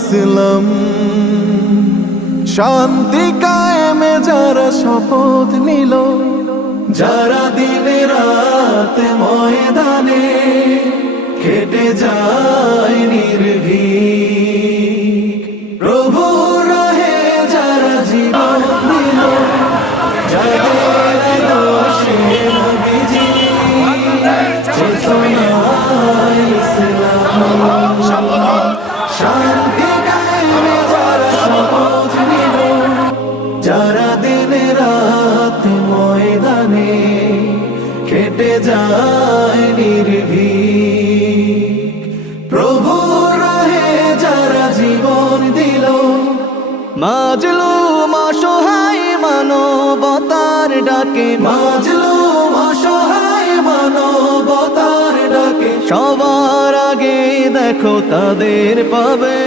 ইসলাম শান্তি কায়েমে যারা শপথ নিল, যারা দিনে রাত ময়দানে খেটে যায় নির্ভীক। প্রভু রহে যারা জীবন দিল, যাদের দোষে নবীজি চেতনা ইসলাম শান্তি যায় নির্ভীক। প্রভু রহে যারা জীবন দিল মাজলু অসহায় মানবতার ডাকে। মাজলু অসহায় মানবতার ডাকে। সবার আগে দেখো তাদের পাবে।